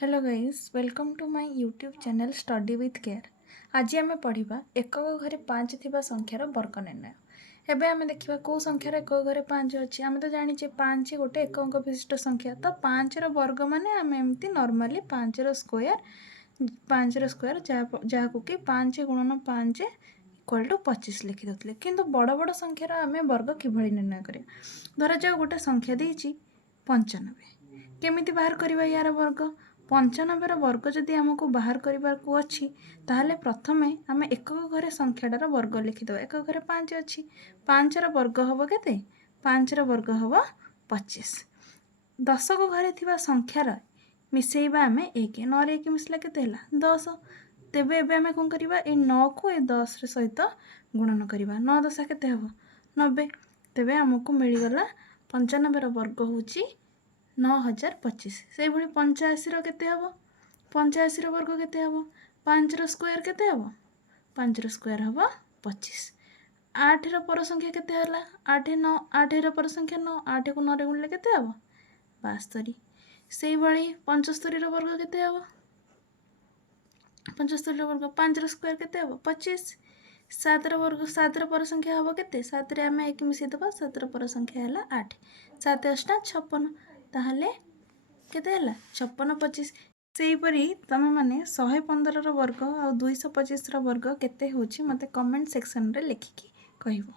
Hello guys, welcome to my YouTube channel study with care. आज आम पढ़ा एकक घरे 5 थिबा संख्यार वर्ग निर्णय। एबे आम देखा कौ संख्यार एकक घरे 5 अच्छी। आम तो जाने 5 गोटे एक अंक विशिष्ट संख्या, तो 5 वर्ग माने आम एमती नॉर्मली 5 स्क्वायर जहाँ कि 5 गुणन 5 इक्वल टू 25 लिखि देते। किंतु बड़ बड़ संख्यार आम वर्ग किभଳି निर्णय करिया। धरा जाओ गोटे संख्या देइछि 95, केमिति बाहर करिवा यार वर्ग। 95 वर्ग जदि आमको बाहर करने को अच्छी ताहले प्रथमे आम एकक घरे संख्याटार वर्ग लिखिद। एकक घरे 5 अच्छी, 5 वर्ग हम के 5 वर्ग हम 25। दशक घरे थिबा संख्यार मिसेइबा आम 1 9 1 मिसला के 10। तेबे एबे आम कौन करवा, ए 9 को ए 10 सहित गुणन करवा। 9 10 के हम 90। तेबे आमको मिलगला 95 वर्ग हूँ 9025। से भाई 85 केते हम, 85 वर्ग केते हम, 5 स्क्वायर केते हम, 5 स्क्वायर हम 25। 8 पर संख्या केते हला, 8 9, 8 पर संख्या 9, 8 को 9 रे गुणले केते हम 72। से भाई 75 वर्ग केते हम, 75 वर्ग 5 स्क्वायर केते हम 25। 7 वर्ग 7 पर संख्या हम केते, 7 रे आम 1 मिसई दबा, 7 पर संख्या हला 8, 7 8 56। ताहले केते हला 56 25। सेहीपरि तमे माने 115 वर्ग और 225 वर्ग केते होछि मते कमेंट सेक्शन रे लिखिकी कहबो।